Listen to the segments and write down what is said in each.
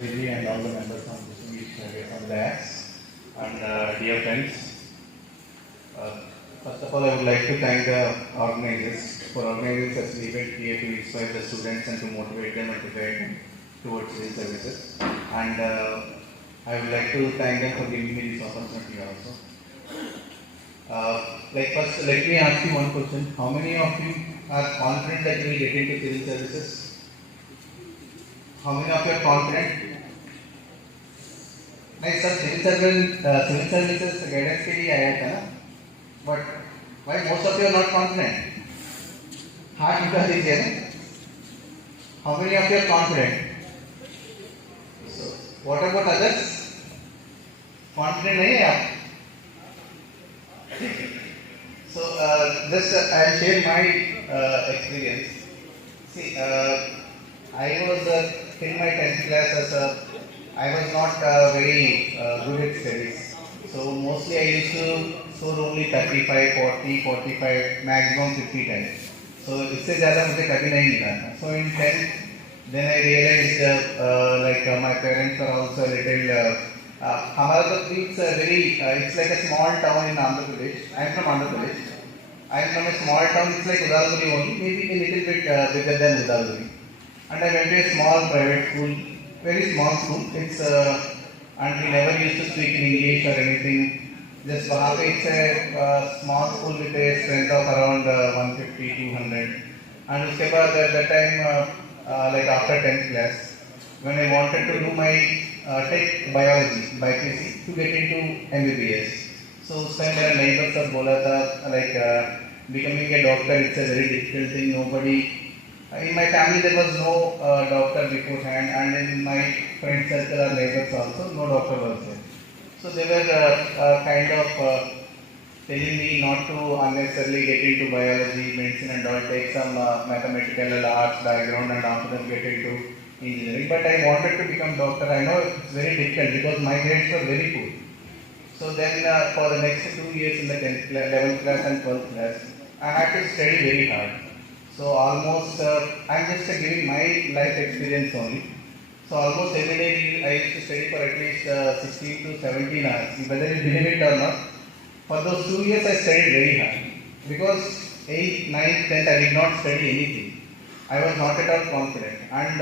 Really and all the members of the IAS and dear friends, uh, first of all, I would like to thank the organizers for organizing such an event here to inspire the students and to motivate them and to guide them towards these services. And I would like to thank them for giving me this opportunity also. First, let me ask you one question. How many of you are confident that you will get into civil services? How many of you are confident? नहीं sir civil services guidance के लिए आया था ना but why most of you are not confident हार्ट उठा दीजिए ना how many of you are confident so what about others confident नहीं है आप so just I share my experience see I was in my 10th class as a I was not very good at studies. So mostly I used to score only 35, 40, 45, maximum 50 times. So इससे ज़्यादा मुझे कभी नहीं मिला था. So in 10th, then I realized my parents are also a little. हमारा तो it's very it's like a small town in Andhra Pradesh. I am from Andhra Pradesh. I am from a small town. It's like Udalguri only, maybe a little bit bigger than Udalguri. And I went to a small private school, very small school. It's and we never used to speak in English or anything. Just वहाँ पे it's a small school with a strength of around 150, 200. And उसके बाद at that time like after 10th class, when I wanted to do my take biology by PC to get into MBBS. So उस time मेरा neighbor सब बोला था like becoming a doctor it's a very difficult thing. Nobody in my family there was no doctor beforehand, and in my friend circle or neighbors also no doctor was there. So they were kind of telling me not to unnecessarily get into biology, medicine and all, take some mathematical arts background and after that get into engineering. But I wanted to become doctor. I know it's very difficult because my grades were very poor. So then for the next 2 years in the 10th class, 11th class and 12th class, I had to study very hard. So almost, I'm just giving my life experience only. So almost every day I used to study for at least 16 to 17 hours, whether you believe it or not. For those 2 years I studied very hard. Because 8th, 9th, 10th I did not study anything. I was not at all confident. And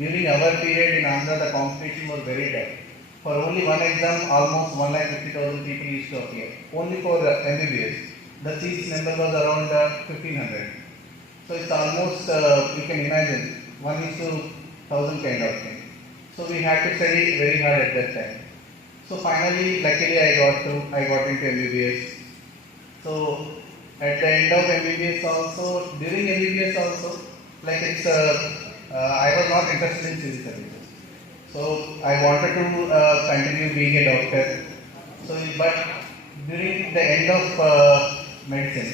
during our period in Andhra the competition was very tough. For only one exam almost 1,50,000 people used to appear. Only for MBBS. The seats number was around 1,500. So it's almost, you can imagine, 1:1,000 kind of thing. So we had to study very hard at that time. So finally, luckily I got into MBBS. So at the end of MBBS also, during MBBS also, like it's, I was not interested in civil services. So I wanted to continue being a doctor. So, but during the end of medicine,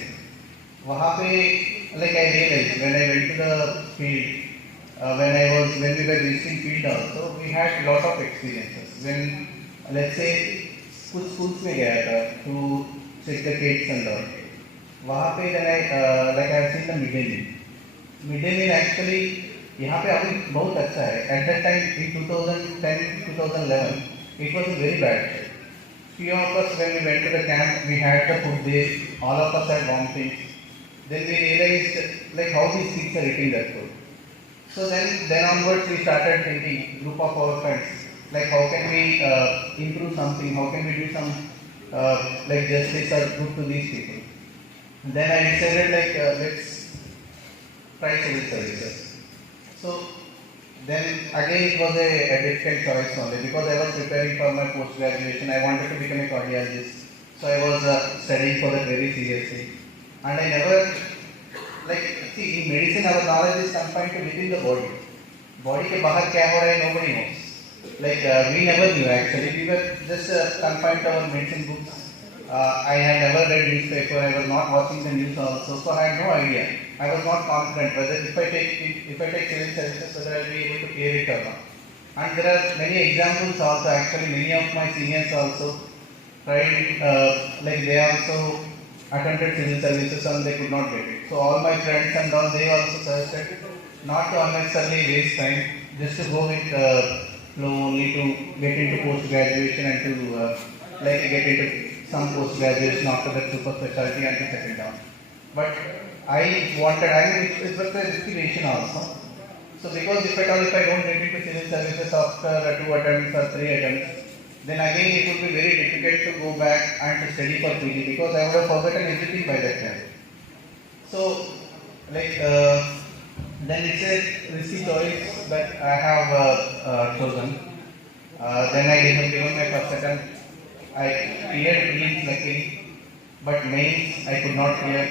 वहाँ पे like I realized when I went to the field, when we were visiting field also, we had lot of experiences. When let's say कुछ schools में गया था to check the kids and all, वहाँ पे then I have seen the midday meal. Midday meal actually यहाँ पे अभी बहुत अच्छा है. At that time in 2010, 2011, it was very bad. Few of us when we went to the camp, we had the food there, all of us had vomiting. Then we realized like how these kids are eating that food. So then onwards we started thinking, group of our friends, like how can we improve something, how can we do some like justice or good to these people. Then I decided like let's try civil services. So then again it was a difficult choice only because I was preparing for my post graduation. I wanted to become a cardiologist, so I was studying for that very seriously. And I never like see in medicine our knowledge is confined to within the body. Body के बाहर क्या हो रहा है nobody knows. Like we never knew actually. We were just confined to our medicine books. I had never read newspaper. I was not watching the news also, so I had no idea. I was not confident whether if I take civil services whether I will be able to clear it or not. And there are many examples also. Actually, many of my seniors also tried like they also attended civil services and they could not get it. So all my friends and all they also suggested not to unnecessarily waste time. just to go with flow only to get into post graduation and to get into some post graduation after that super specialty and to settle down. But I wanted, I mean, it was a risky decision also. So because if at all if I don't get into civil services after 2 attempts or 3 attempts, then again it would be very difficult to go back and to study for PG because I would have forgotten everything by that time. So like then it's a risky choice that I have chosen. Then I have given my first attempt. I cleared prelims luckily, but mains I could not clear.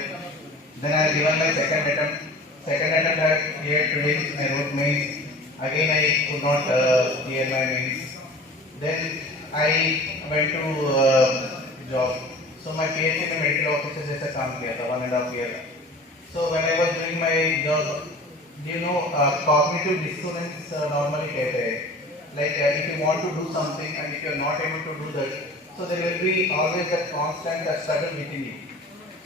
Then I given my second attempt. Second attempt I cleared prelims. I wrote mains. Again I could not clear my mains. Then I went to job. So my PhD in medical officer जैसा काम किया था 1.5 year. So when I was doing my job, do you know cognitive dissonance normally कहते हैं. Like if you want to do something and if you are not able to do that, so there will be always that constant struggle within you.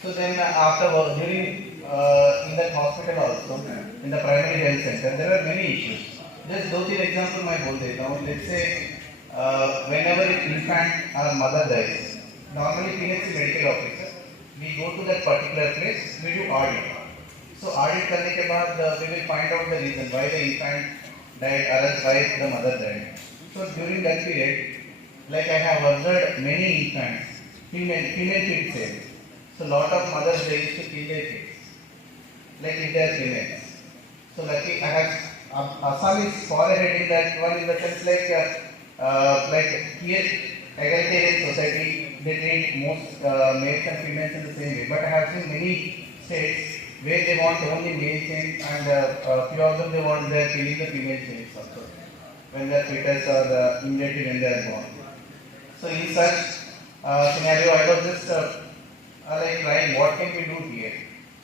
So then after during in that hospital also, in the primary health center, there were many issues. Just दो तीन example मैं बोल देता हूँ. Let's say whenever an infant or mother dies, normally PhD medical officer, we go to that particular place, we do audit. So audit करने के बाद we will find out the reason why the infant died or else why the mother died. So during that period, like I have observed many infants, female kids say. So lot of mothers they used to kill their kids, like if they are females. So lucky I have Assam is far ahead in that one in the sense like here egalitarian society they treat most males and females in the same way. But I have seen many states where they want only male chains and few of them they want they are killing the female chains also when they are fetus or immediately when they are born. So in such scenario I was just like trying what can we do here.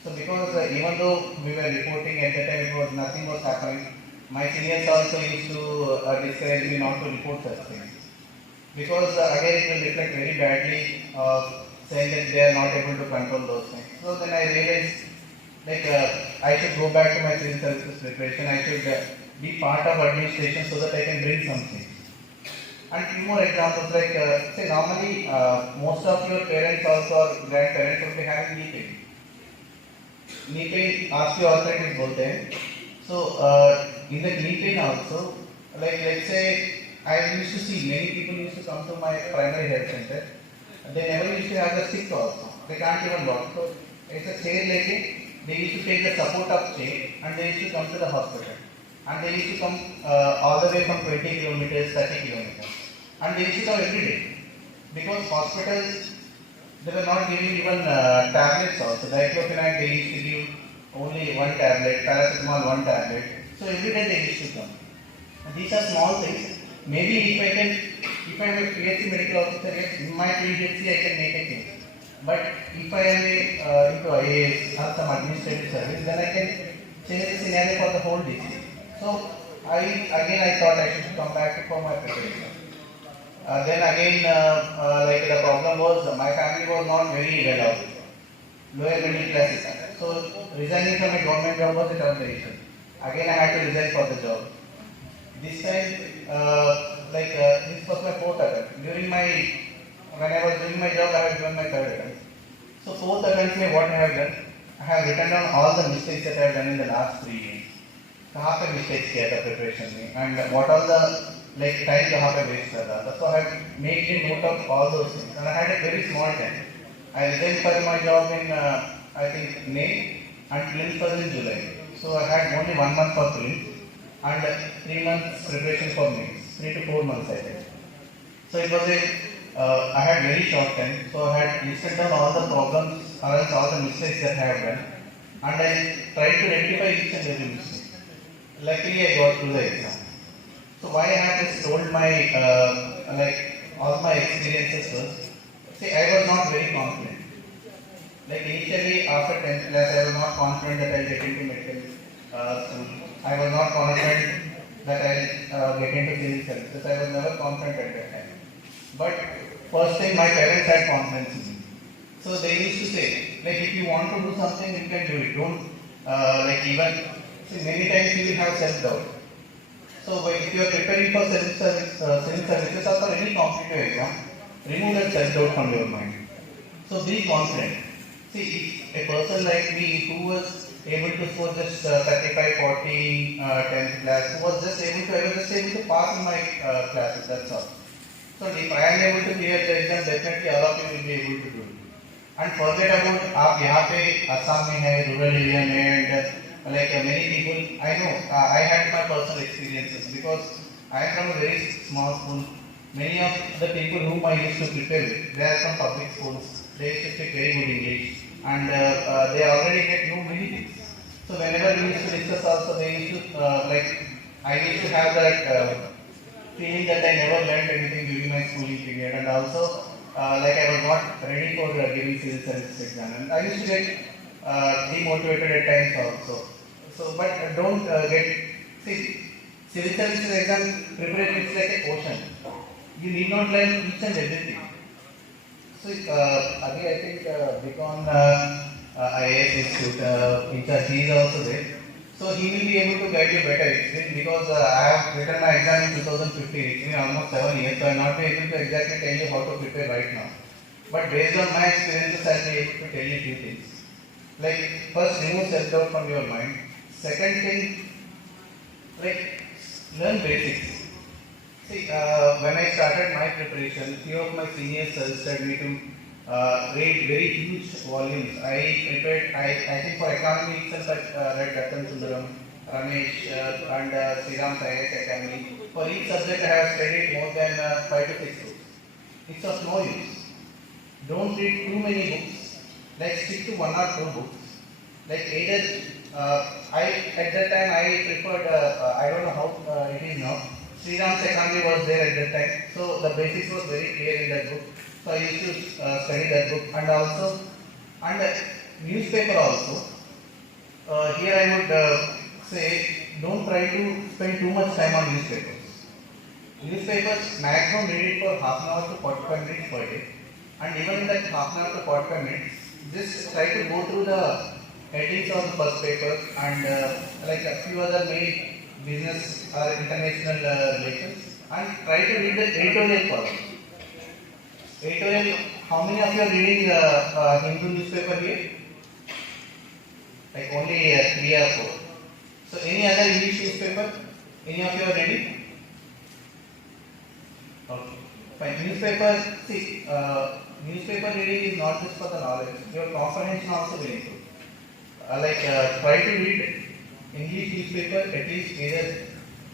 So because even though we were reporting at the time it was nothing was happening, my seniors also used to discourage me not to report such things. Because again it will reflect very badly saying that they are not able to control those things. So then I realized like I should go back to my civil services preparation, I should be part of administration so that I can bring something. And few more examples like say normally most of your parents also or grandparents will be having knee pain. Knee pain osteoarthritis बोलते हैं. So in the knee pain also, like let's say I used to see many people used to come to my primary health center. They never used to have the stick also. They can't even walk. So it's a chair like they used to take the support of chair and they used to come to the hospital. And they used to come all the way from 20 kilometers, 30 kilometers. And they used to come every day. Because hospitals, they were not giving even tablets also. Diclofenac they used to give only one tablet, paracetamol one tablet. So every day they used to come. And these are small things. Maybe if I am a PhD medical officer, yes, in my PhD I can make a change. But if I am into IAS or some administrative service, then I can change the scenario for the whole disease. So I thought I should come back for my preparation. Then again, like the problem was my family was not very well off, lower middle class. So resigning from a government job was a tough decision. Again I had to resign for the job. This time, this was my fourth attempt. When I was doing my job, I had given my third attempt. So fourth attempt, what I have done, I have written down all the mistakes that I have done in the last 3 years. कहाँ पे mistakes किया था preparation में, and what all the time कहाँ पे waste कर रहा था. So I have made a note of all those things, and I had a very small time. I resigned for my job in I think May, and prelims was in July. So I had only 1 month for prelims and 3 months preparation for mains, 3 to 4 months I think. So it was I had very short time, so I had listed down all the problems or else all the mistakes that I have done, and I tried to rectify each and every mistake. Luckily I got through the exam. So why I have just told my all my experiences was, see, I was not very confident. Like initially after 10th class I was not confident that I will get into medical school. I was not confident that I will get into civil services. I was never confident at that time. But first thing my parents had confidence in me. So they used to say, like if you want to do something, you can do it. Don't even see many times you will have self-doubt. So So if you are preparing for civil services or for any competitive exam, remove that self-doubt from your mind. So be confident. See, if a person like me who was able to score just 35, 40 10th class, who was just able to, I was just able to pass in my classes, that's all. So if I am able to clear the exam, definitely all of you will be able to do it. And forget about आप यहाँ पे असम में है, rural area में, and like many people, I know, I had my personal experiences because I am from a very small school. Many of the people whom I used to prepare with, they are from public schools. They used to speak very good English, and they already get know many things. So whenever we used to discuss also, they used to I used to have that feeling that I never learned anything during my schooling period, and also I was not ready for giving civil service exam, and I used to get demotivated at times also. So, but don't see, civil service exam preparation is like a ocean. You need not learn each and everything. So, again, I think Bicon IAS Institute, in charge, he is also there. So, he will be able to guide you better. It's because I have written my exam in 2015. It's been almost 7 years, so I will not be able to exactly tell you how to prepare right now. But based on my experiences, I will be able to tell you few things. Like, first, remove self-doubt from your mind. Second thing, learn basics. See, when I started my preparation, few of my seniors suggested me to read very huge volumes. I prepared, I think for economy itself, I read Dr. Sundaram, Ramesh, and Sriram IAS Academy. For each subject, I have studied more than 5 to 6 books. It's of no use. Don't read too many books. Stick to 1 or 2 books. Either, at that time, I preferred, I don't know how it is now. Sriram's economy was there at that time, so the basics was very clear in that book. So I used to study that book, and also newspaper also. Here I would say don't try to spend too much time on newspapers. Newspapers maximum read it for half an hour to 45 minutes per day, and even in that half an hour to 45 minutes, just try to go through the headings of the first paper and a few other main business or international relations, and try to read the editorial column. Editorial, how many of you are reading Hindu newspaper here? Only 3 or 4. So any other English newspaper? Any of you are reading? Okay. Fine. Newspaper, see, newspaper reading is not just for the knowledge. Your comprehension also will improve. Try to read English newspaper, at least either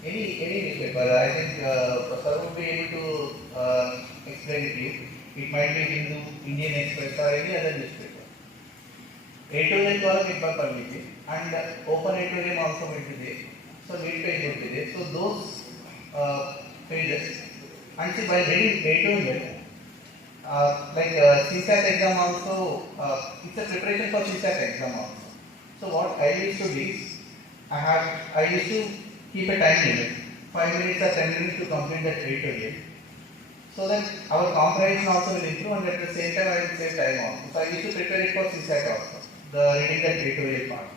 any newspaper. I think sir would be able to explain it to you. It might be Hindu, Indian Express, or any other newspaper. Editorial column एक बार पढ़ लीजिए, and open editorial also will be there. So lead page will be there. So those pages, and see by reading editorial, CSAT exam also, it's a preparation for CSAT exam also. So what I used to do is, I used to keep a time limit, 5 minutes or 10 minutes to complete that editorial. So that our comprehension also will improve, and at the same time I will save time also. So I used to prepare it for CSAT also, the reading that editorial part.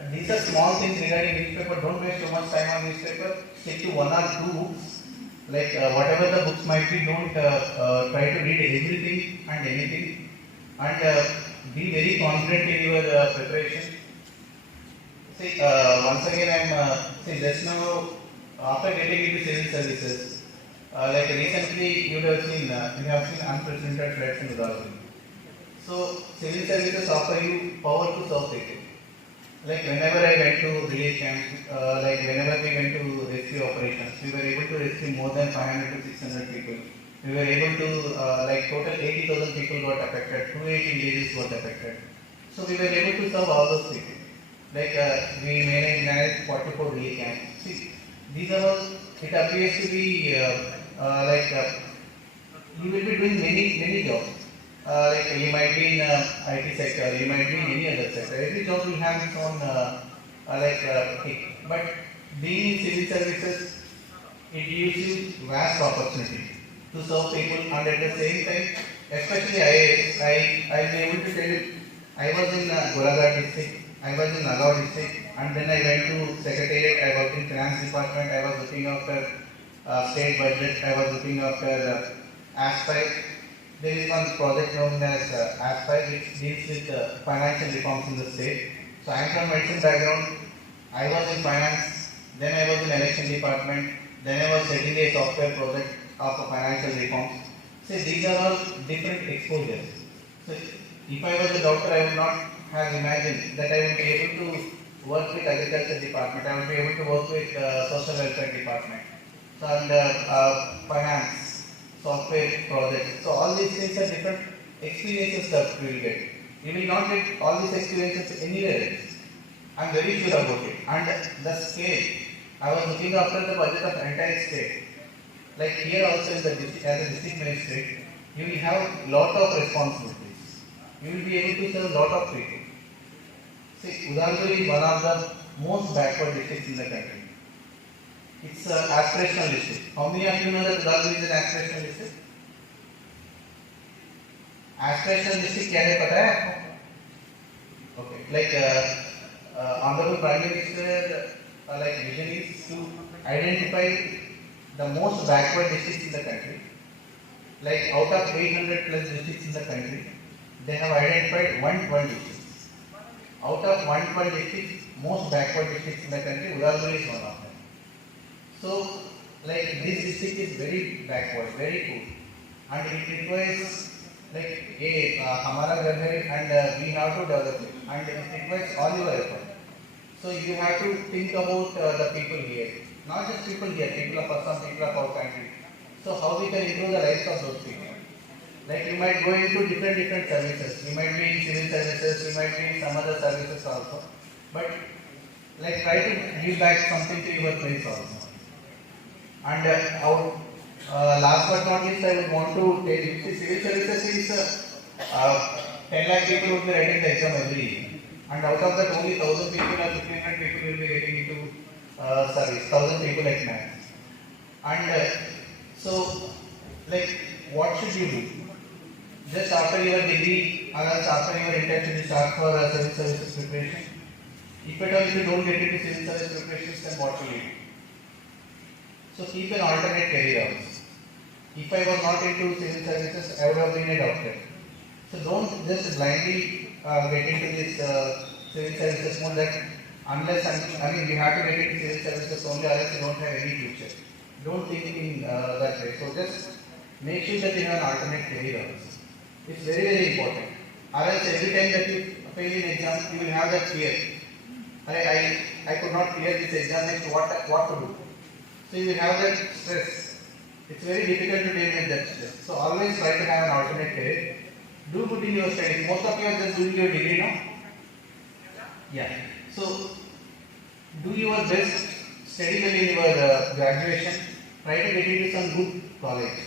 And these are small things regarding newspaper. Don't waste too much time on newspaper. Stick to 1 or 2 books. Whatever the books might be, don't try to read everything and anything. And be very confident in your preparation. See, once again just now, after getting into civil services, recently you have seen unprecedented threats in Udalguri. So civil services offer you power to serve people. Whenever I went to relief camps, whenever we went to rescue operations, we were able to rescue more than 500 to 600 people. We were able to, total 80,000 people got affected, 280 villages got affected. So we were able to serve all those people. We managed 44 relief camps. See, these are all, it appears to be you will be doing many jobs. You might be in IT sector, you might be in any other sector. Every job will have its own kick. But being in civil services, it gives you vast opportunity to serve people, and at the same time, especially I'll be able to tell you, I was in Golaghat district, I was in Nagaon district, and then I went to secretariat. I worked in finance department. I was looking after state budget. I was looking after ASPI. There is one project known as ASPI which deals with financial reforms in the state. So I am from medicine background. I was in finance. Then I was in election department. Then I was setting a software project of financial reforms. So these are all different exposures. So if I was a doctor, I would not have imagined that I would be able to work with agriculture department. I would be able to work with social welfare department. So and finance, software projects. So all these things are different experiences that we will get. You will not get all these experiences anywhere else. I am very sure about it. And the scale, I was looking after the budget of entire state. Like here also in the district, as a district magistrate, you will have lot of responsibilities. You will be able to serve lot of people. See, Udalguri is one of the most backward districts in the country. It's an aspirational district. How many of you know that Udalguri is an aspirational district? Aspirational district क्या है पता है आपको? Okay, like Honorable Prime Minister like vision is to identify the most backward districts in the country. Like out of 800 plus districts in the country, they have identified 112 districts. Out of 112 districts, most backward districts in the country, Udalguri is one of them. So, like this district is very backward, very poor, and it requires like हमारा घर है and we have to develop it, and it requires all your effort. So you have to think about the people here, not just people here, people of Assam, people of our country. So how we can improve the lives of those people? Like you might go into different services. You might be in civil services, you might be in some other services also. But like try to give back something to your place also. And last but not least, I would want to tell you, see, civil services is 10 lakh people would be writing the exam every year. And out of that, only 1,000 people or 1,500 people will be getting into service, 1,000 people at max. And so, like, what should you do? Just after your degree, or else after your internship, you start for civil services preparation. If at all if you don't get into civil service preparations, then what will you do? So keep an alternate career also. If I was not into civil services, I would have been a doctor. So don't just blindly get into this civil services mode that unless you have to get into civil services only, or else you don't have any future. Don't think in that way. So just make sure that you have an alternate career also. It's very important. Or else every time that you fail in exam, you will have that fear. I could not clear this exam, next what to do? So you will have that stress. It's very difficult to deal with that stress. So always try to have an alternate career. Do good in your studies. Most of you are just doing your degree now. Yeah. So do your best, study well in your graduation. Try to get into some good college.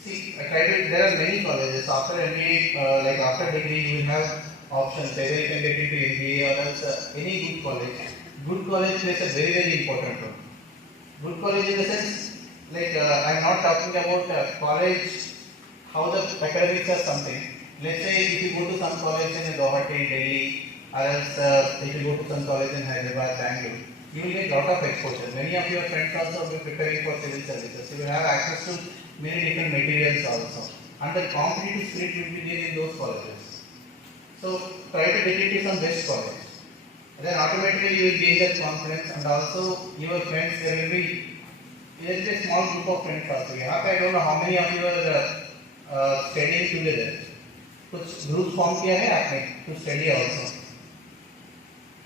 See, there are many colleges. After MBA, like after degree, you will have options. Either you can get into MBA or else any good college. Good college plays a very important role. Good college in the sense, like I am not talking about college, how the academics are something. Let's say if you go to some college in Guwahati, Delhi, or else if you go to some college in Hyderabad, Bangalore, you will get lot of exposure. Many of your friends also will be preparing for civil services. You will have access to many different materials also. And the competitive spirit will be there in those colleges. So try to get into some best college. Then automatically you will gain that confidence, and also your friends, there is a small group of friends also. I don't know how many of you are studying together. कुछ groups form किया है आपने to study also,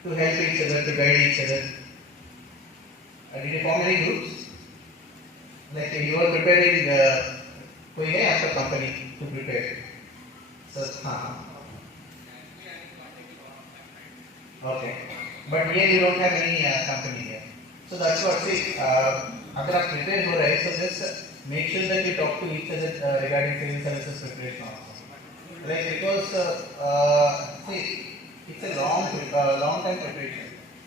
to help each other, to guide each other. Did you form any groups? Like you are preparing, कोई है आपका company to prepare? So हाँ. Okay, but here you don't have any company here. So that's what, see, अगर आप prepare हो रहे, so just make sure that you talk to each other regarding civil services preparation also. Like because see, it's a long time preparation.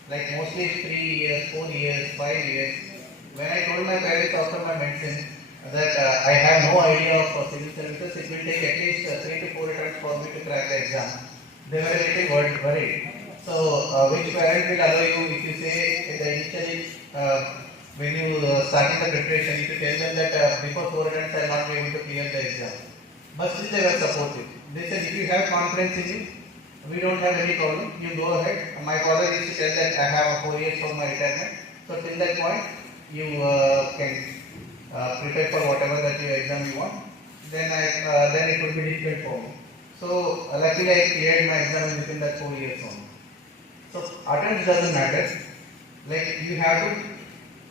Like mostly it's 3 years, 4 years, 5 years. When I told my parents after my medicine that I have no idea of civil services, it will take at least 3 to 4 attempts for me to crack the exam. They were a little worried. So, which parent will allow you if you say the initially when you starting the preparation, if you tell them that before 4 attempts I will not be able to clear the exam, but still they were supportive. They said if you have confidence in you, we don't have any problem. You go ahead. My father used to tell that I have 4 years for my retirement. So till that point, you can prepare for whatever that you exam you want. Then it would be difficult for me. So luckily I cleared my exam within that 4 years only. So attendance doesn't matter. Like you have to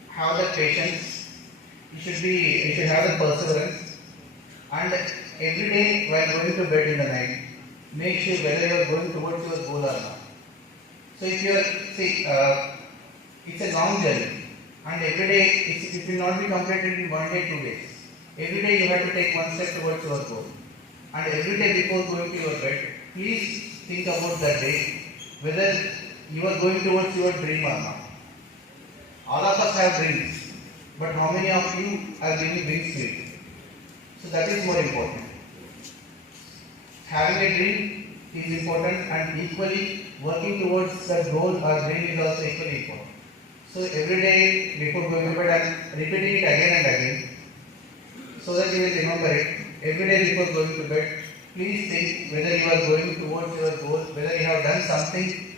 have the patience. You should have the perseverance. And every day while going to bed in the night, make sure whether you are going towards your goal or not. So if you are it's a long journey, and every day it will not be completed in 1 day, 2 days. Every day you have to take one step towards your goal. And every day before going to your bed, please think about that day, whether you are going towards your dream or not. All of us have dreams, but how many of you are giving dreams to it? So that is more important. Having a dream is important, and equally working towards that goal or dream is also equally important. So every day before going to bed and repeating it again and again, so that you will remember it. Every day before going to bed, please think whether you are going towards your goal, whether you have done something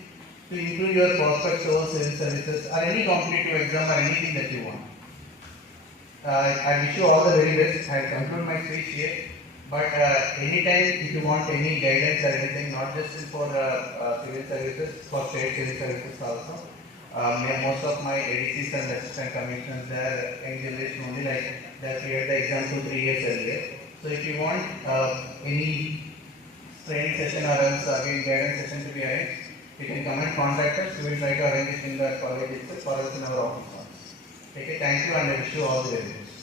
to improve your prospects over civil services or any competitive exam or anything that you want. I wish you all the very best. I will conclude my speech here. But anytime if you want any guidance or anything, not just for civil services, for state civil services also. Most of my ADCs and assistant commissioners, they are young generation only, like they have cleared the exam 2-3 years earlier. So if you want any training session or else again guidance session to be arranged, you can come and contact us. We will try to arrange it in the college itself or else in our office. Okay, thank you, and I wish you all the very best.